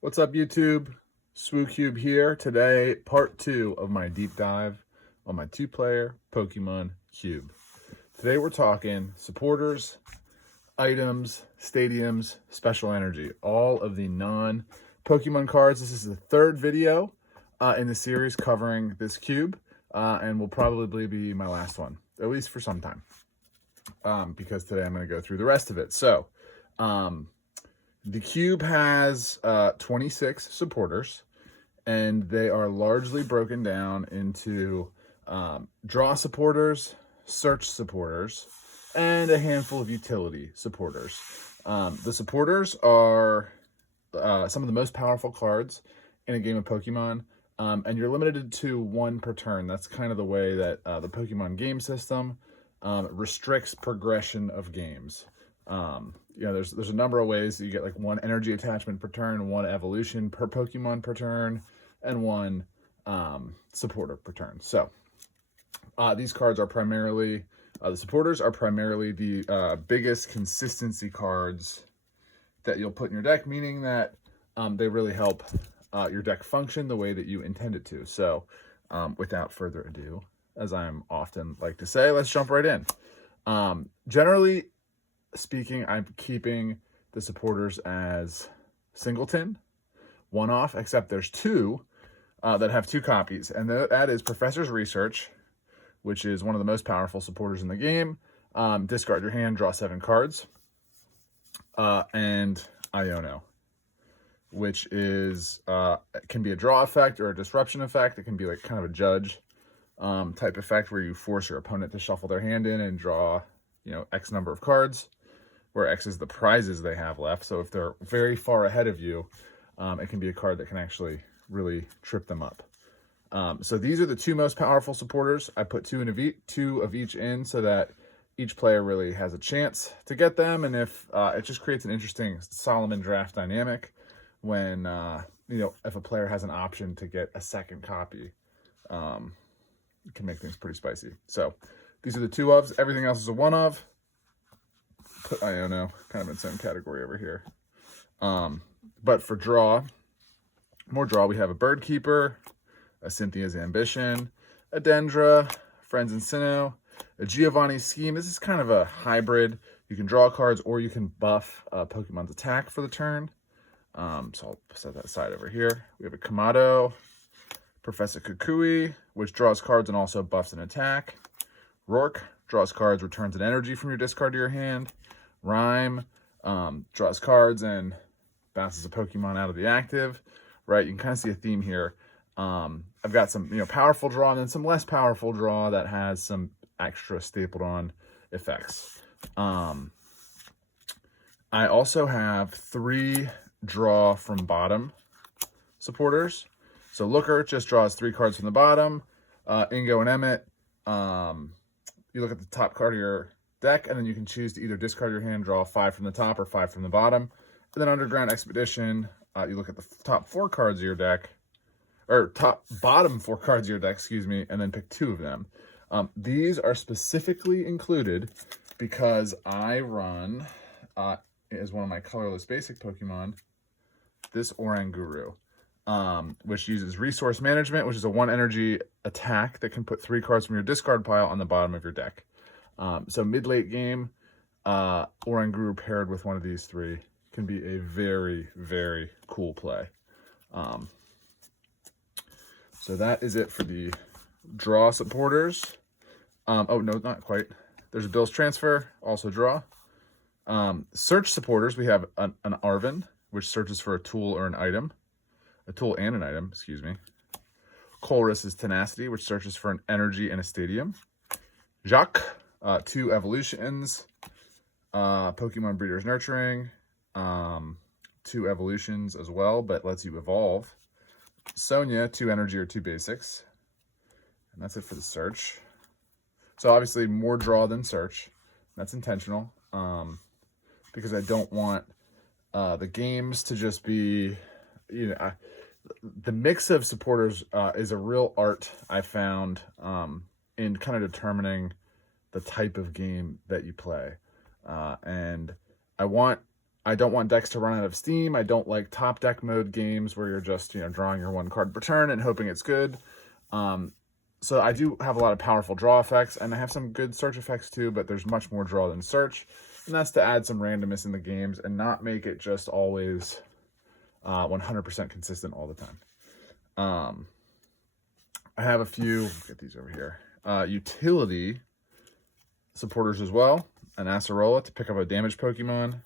What's up, YouTube? SWUCUBE here. Today, part 2 of my deep dive on my 2-player Pokemon Cube. Today we're talking supporters, items, stadiums, special energy, all of the non-Pokemon cards. This is the third video in the series covering this cube, and will probably be my last one, at least for some time, because today I'm going to go through the rest of it. So, the cube has 26 supporters, and they are largely broken down into draw supporters, search supporters, and a handful of utility supporters. The supporters are some of the most powerful cards in a game of Pokemon, and you're limited to one per turn. That's kind of the way that the Pokemon game system restricts progression of games. There's a number of ways. You get like one energy attachment per turn, one evolution per Pokemon per turn, and one supporter per turn. So these cards are primarily, the supporters are primarily the biggest consistency cards that you'll put in your deck, meaning that they really help your deck function the way that you intend it to. So without further ado, as I'm often like to say, let's jump right in. Generally speaking, I'm keeping the supporters as singleton, one-off, except there's two that have two copies, and that is Professor's Research, which is one of the most powerful supporters in the game. Discard your hand, draw 7 cards, and Iono, which is it can be a draw effect or a disruption effect. It can be like kind of a judge type effect where you force your opponent to shuffle their hand in and draw, X number of cards, where X is the prizes they have left. So if they're very far ahead of you, it can be a card that can actually really trip them up. So these are the two most powerful supporters. I put two of each in so that each player really has a chance to get them. And if it just creates an interesting Solomon draft dynamic when, if a player has an option to get a second copy, it can make things pretty spicy. So these are the two ofs. Everything else is a one of. Put Iono kind of in the same category over here. But for more draw, we have a Bird Keeper, a Cynthia's Ambition, a Dendra, Friends in Sinnoh, a Giovanni's Scheme. This is kind of a hybrid. You can draw cards or you can buff Pokemon's attack for the turn. So I'll set that aside over here. We have a Kamado, Professor Kukui, which draws cards and also buffs an attack. Rourke draws cards, returns an energy from your discard to your hand. Rhyme draws cards and bounces a Pokemon out of the active. Right, you can kind of see a theme here. I've got some powerful draw and then some less powerful draw that has some extra stapled on effects. I also have 3 draw from bottom supporters. So Looker just draws 3 cards from the bottom. Ingo and Emmett, you look at the top card of your deck, and then you can choose to either discard your hand, draw 5 from the top or 5 from the bottom. And then Underground Expedition, you look at the top 4 cards of your deck, or bottom 4 cards of your deck, excuse me, and then pick 2 of them. These are specifically included because I run, as one of my colorless basic Pokemon, this Oranguru, which uses Resource Management, which is a 1 energy attack that can put 3 cards from your discard pile on the bottom of your deck. So mid-late game, Oranguru paired with one of these 3 can be a very, very cool play. So that is it for the draw supporters. Oh, no, not quite. There's a Bill's Transfer, also draw. Search supporters, we have an Arven, which searches for a tool or an item. A tool and an item, excuse me. Colress's Tenacity, which searches for an energy and a stadium. Jacques, 2 evolutions. Pokemon Breeder's Nurturing, 2 evolutions as well, but lets you evolve. Sonia, 2 energy or 2 basics. And that's it for the search. So obviously more draw than search. That's intentional, because I don't want the games to just be, the mix of supporters is a real art I found in kind of determining the type of game that you play. And I want I don't want decks to run out of steam. I don't like top deck mode games where you're just, drawing your one card per turn and hoping it's good. So I do have a lot of powerful draw effects, and I have some good search effects too, but there's much more draw than search. And that's to add some randomness in the games and not make it just always 100% consistent all the time. I have a few, get these over here, utility supporters as well. An Acerola to pick up a damaged Pokemon.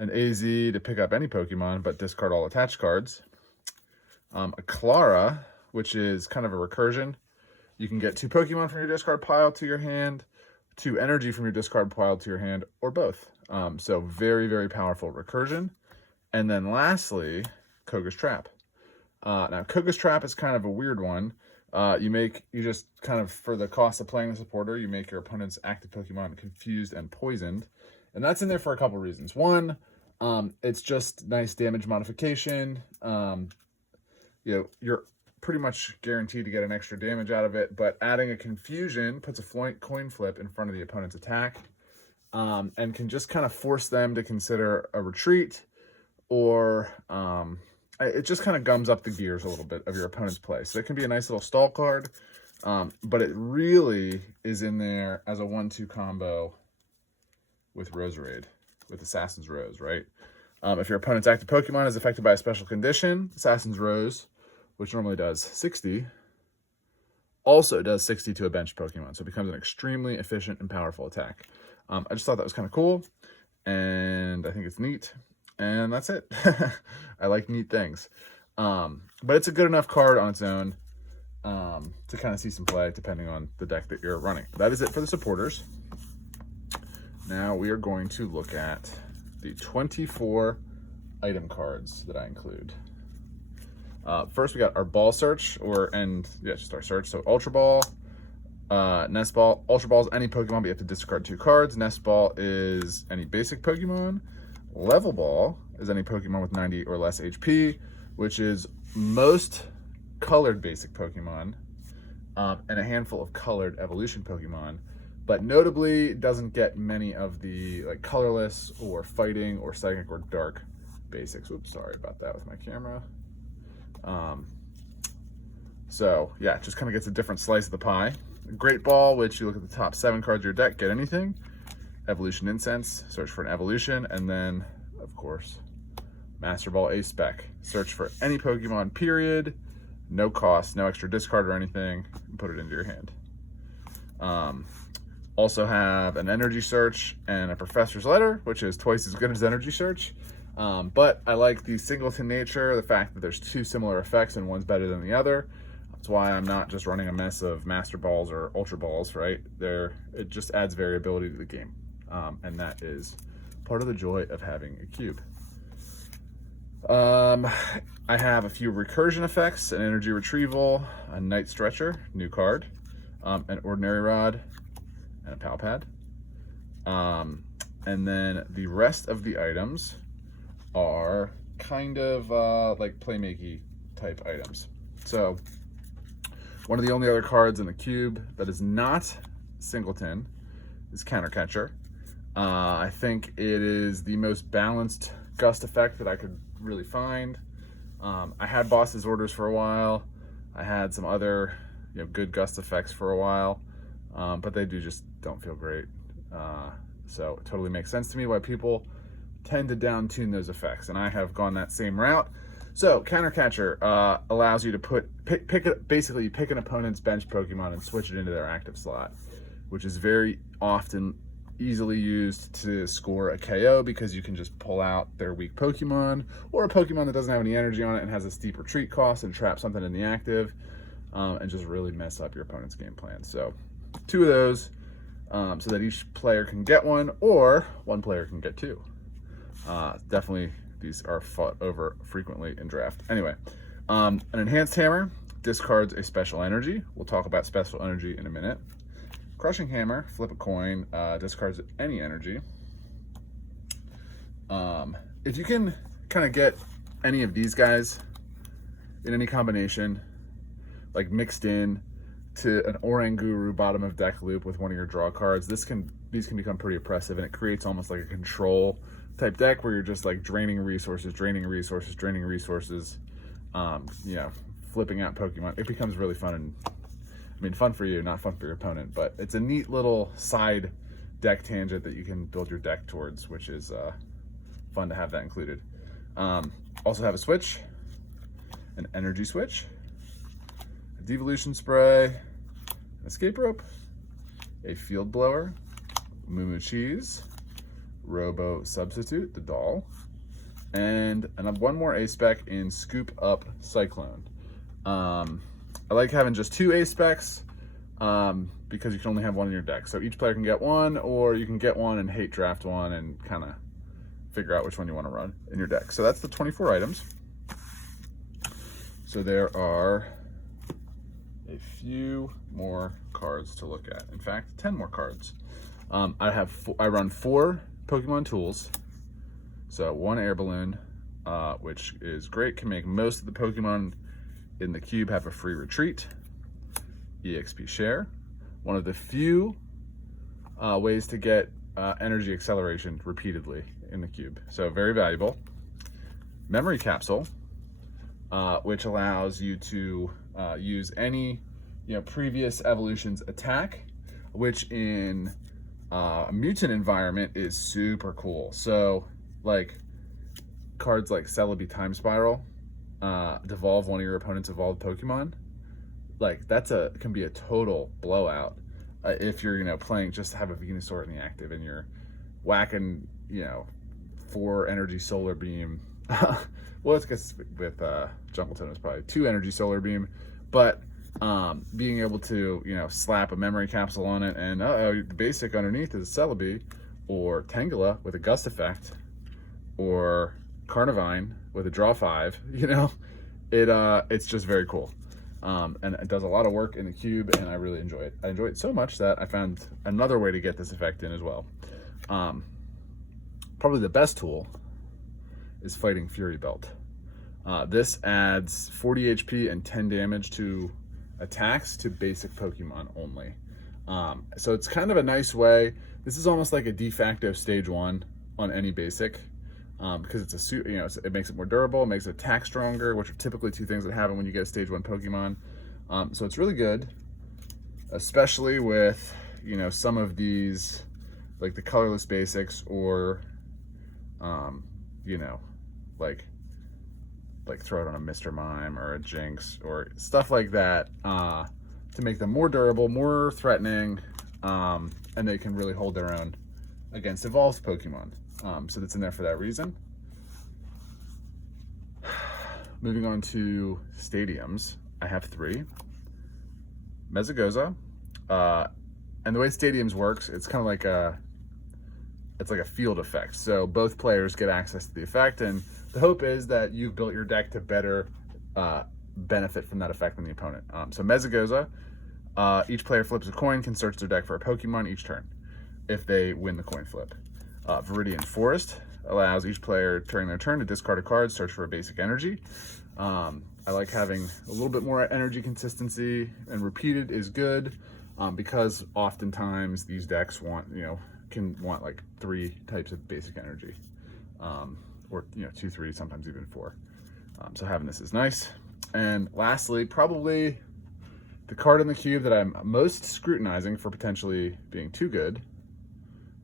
An AZ to pick up any Pokemon, but discard all attached cards. A Clara, which is kind of a recursion. You can get 2 Pokemon from your discard pile to your hand, 2 energy from your discard pile to your hand, or both. So very, very powerful recursion. And then lastly, Koga's Trap. Now, Koga's Trap is kind of a weird one. You just kind of, for the cost of playing the supporter, you make your opponent's active Pokemon confused and poisoned. And that's in there for a couple reasons. One, it's just nice damage modification. You're pretty much guaranteed to get an extra damage out of it, but adding a confusion puts a coin flip in front of the opponent's attack, and can just kind of force them to consider a retreat, or it just kind of gums up the gears a little bit of your opponent's play. So it can be a nice little stall card, but it really is in there as a 1-2 combo with Roserade, with Assassin's Rose, right? If your opponent's active Pokemon is affected by a special condition, Assassin's Rose, which normally does 60, also does 60 to a bench Pokemon. So it becomes an extremely efficient and powerful attack. I just thought that was kind of cool, and I think it's neat, and that's it. I like neat things. But it's a good enough card on its own to kind of see some play depending on the deck that you're running. That is it for the supporters. Now we are going to look at the 24 item cards that I include. First, we got our ball search, just our search. So Ultra Ball, Nest Ball. Ultra Ball is any Pokemon, but you have to discard 2 cards. Nest Ball is any basic Pokemon. Level Ball is any Pokemon with 90 or less HP, which is most colored basic Pokemon, and a handful of colored evolution Pokemon. But notably, doesn't get many of the colorless or fighting or psychic or dark basics. Oops, sorry about that with my camera. So yeah, it just kind of gets a different slice of the pie. Great Ball, which you look at the top 7 cards of your deck, get anything. Evolution Incense, search for an evolution, and then of course Master Ball A-Spec, search for any Pokemon, period, no cost, no extra discard or anything, and put it into your hand. Also have an Energy Search and a Professor's Letter, which is twice as good as Energy Search. But I like the singleton nature, the fact that there's 2 similar effects and one's better than the other. That's why I'm not just running a mess of Master Balls or Ultra Balls, right? It just adds variability to the game. And that is part of the joy of having a cube. I have a few recursion effects, an Energy Retrieval, a Night Stretcher, new card, an Ordinary Rod, and a Pal Pad. And then the rest of the items are kind of like playmaky type items. So one of the only other cards in the cube that is not singleton is Counter Catcher. I think it is the most balanced gust effect that I could really find. I had Boss's Orders for a while. I had some other good gust effects for a while, but they just don't feel great. So it totally makes sense to me why people tend to down-tune those effects, and I have gone that same route. So Counter Catcher allows you to basically pick an opponent's bench Pokemon and switch it into their active slot, which is very often easily used to score a KO because you can just pull out their weak Pokemon or a Pokemon that doesn't have any energy on it and has a steep retreat cost and trap something in the active, and just really mess up your opponent's game plan. So 2 of those, so that each player can get one, or one player can get 2. Definitely these are fought over frequently in draft. Anyway, an Enhanced Hammer discards a special energy. We'll talk about special energy in a minute. Crushing Hammer, flip a coin, discards any energy. If you can kind of get any of these guys in any combination, like mixed in to an Oranguru bottom of deck loop with one of your draw cards, these can become pretty oppressive, and it creates almost like a control type deck where you're just like draining resources, you know, flipping out Pokemon, it becomes really fun. And I mean, fun for you, not fun for your opponent, but it's a neat little side deck tangent that you can build your deck towards, which is fun to have that included. Also have a switch, an energy switch, a devolution spray, an escape rope, a field blower, Moo Cheese, Robo Substitute, the doll, and one more A-Spec in Scoop Up Cyclone. I like having just 2 A-Specs because you can only have one in your deck. So each player can get one, or you can get one and hate draft one and kind of figure out which one you want to run in your deck. So that's the 24 items. So there are a few more cards to look at. In fact, 10 more cards. I run 4 Pokemon tools. So 1 air balloon, which is great, can make most of the Pokemon in the cube have a free retreat. EXP share, one of the few ways to get energy acceleration repeatedly in the cube. So very valuable. Memory capsule, which allows you to use any previous evolution's attack, which in a mutant environment is super cool. So like cards like Celebi Time Spiral, devolve one of your opponent's evolved Pokemon. Like can be a total blowout if you're playing just to have a Venusaur in the active and you're whacking 4 energy solar beam. Well, it's because with Jungle Totem is probably 2 energy solar beam, but being able to slap a memory capsule on it and the basic underneath is Celebi or Tangela with a gust effect or Carnivine with a draw 5. It's just very cool. And it does a lot of work in the cube, and I really enjoy it. I enjoy it so much that I found another way to get this effect in as well. Probably the best tool is Fighting Fury Belt. This adds 40 HP and 10 damage to attacks to basic Pokemon only. So it's kind of a nice way. This is almost like a de facto stage 1 on any basic. Because it's a suit, it makes it more durable, it makes it attack stronger, which are typically 2 things that happen when you get a stage 1 Pokemon. So it's really good, especially with some of these, like the colorless basics, or like throw it on a Mr. Mime or a Jinx or stuff like that, to make them more durable, more threatening, and they can really hold their own against evolved Pokemon. So that's in there for that reason. Moving on to stadiums, I have 3. Mesagoza, and the way stadiums works, it's kind of like it's like a field effect. So both players get access to the effect, and the hope is that you've built your deck to better benefit from that effect than the opponent. So Mesagoza, each player flips a coin, can search their deck for a Pokemon each turn if they win the coin flip. Viridian Forest allows each player during their turn to discard a card, search for a basic energy. I like having a little bit more energy consistency, and repeated is good because oftentimes these decks can want like 3 types of basic energy, or 2, 3, sometimes even 4. So having this is nice. And lastly, probably the card in the cube that I'm most scrutinizing for potentially being too good,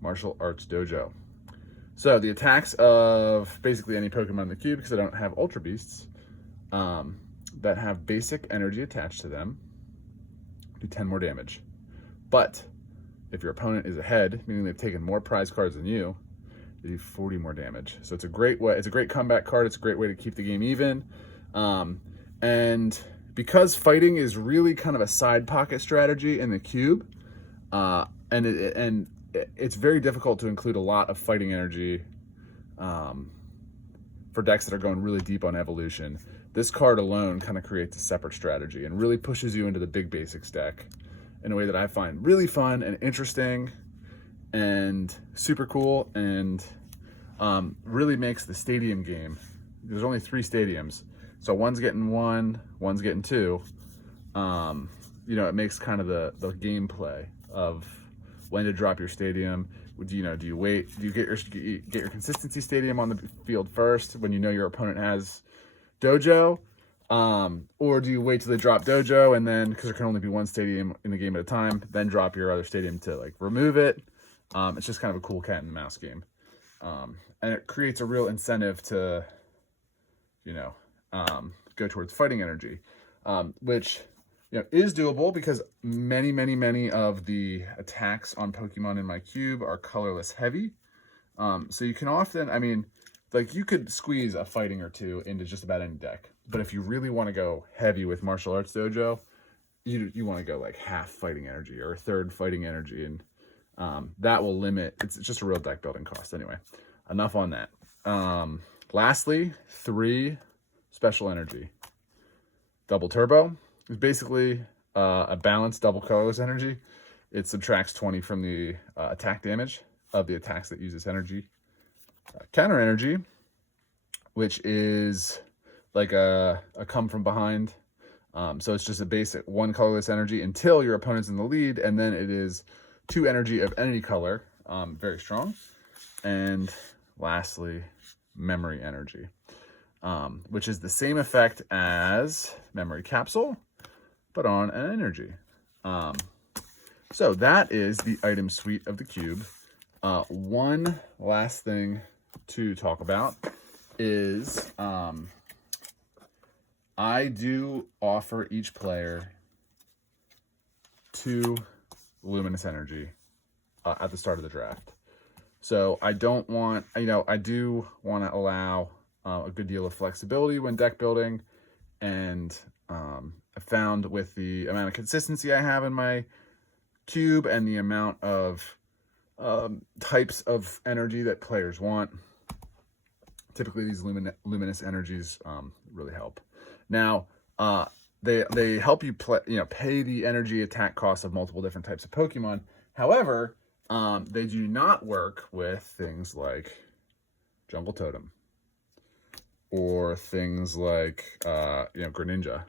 Martial Arts Dojo. So the attacks of basically any Pokemon in the cube, because I don't have Ultra Beasts, that have basic energy attached to them, do 10 more damage. But if your opponent is ahead, meaning they've taken more prize cards than you, they do 40 more damage. So it's a great way. It's a great comeback card. It's a great way to keep the game even. And because fighting is really kind of a side pocket strategy in the cube, and it's very difficult to include a lot of fighting energy for decks that are going really deep on evolution. This card alone kind of creates a separate strategy and really pushes you into the big basics deck in a way that I find really fun and interesting and super cool, and really makes the stadium game. There's only 3 stadiums, so one's getting 1, one's getting 2. It makes kind of the gameplay of when to drop your stadium, Do you wait? Do you get your consistency stadium on the field first when you know your opponent has dojo? Or do you wait till they drop dojo and then, because there can only be one stadium in the game at a time, then drop your other stadium to like remove it? It's just kind of a cool cat and mouse game. And it creates a real incentive to, go towards fighting energy, which, is doable because many of the attacks on Pokemon in my cube are colorless heavy. So you can often, like you could squeeze a fighting or two into just about any deck. But if you really want to go heavy with Martial Arts Dojo, you want to go like half fighting energy or a third fighting energy. And that will limit, it's just a real deck building cost. Anyway, enough on that. Lastly, 3 special energy. Double Turbo is basically a balanced double colorless energy. It subtracts 20 from the attack damage of the attacks that uses energy. Counter energy, which is like a come from behind. So it's just a basic 1 colorless energy until your opponent's in the lead, and then it is 2 energy of any color. Very strong. And lastly, memory energy, which is the same effect as memory capsule, but on an energy. So that is the item suite of the cube. One last thing to talk about is I do offer each player 2 luminous energy at the start of the draft. So I don't want, I do want to allow a good deal of flexibility when deck building. And I found with the amount of consistency I have in my cube and the amount of types of energy that players want, typically these luminous energies really help. Now, they help you pay the energy attack cost of multiple different types of Pokemon. However, they do not work with things like Jungle Totem or things like Greninja,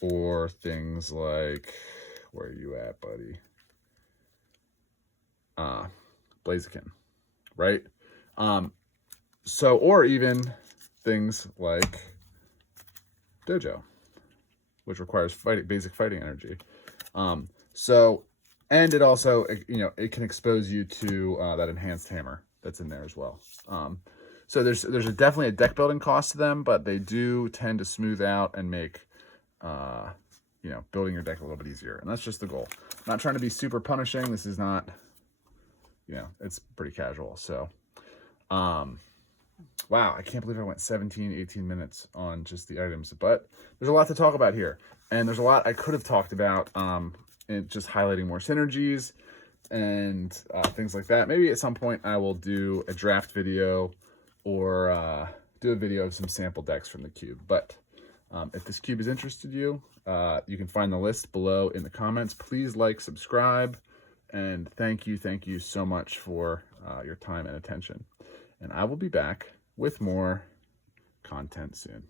or things like, where are you at, buddy? Blaziken, right? So, or even things like Dojo, which requires basic fighting energy. And it also, it can expose you to that enhanced hammer that's in there as well. So there's definitely a deck building cost to them, but they do tend to smooth out and make, building your deck a little bit easier. And that's just the goal. I'm not trying to be super punishing. This is not, it's pretty casual. So, wow, I can't believe I went 17, 18 minutes on just the items, but there's a lot to talk about here. And there's a lot I could have talked about, in just highlighting more synergies and things like that. Maybe at some point I will do a draft video or do a video of some sample decks from the cube. But if this cube has interested you, you can find the list below in the comments. Please like, subscribe, and thank you so much for your time and attention. And I will be back with more content soon.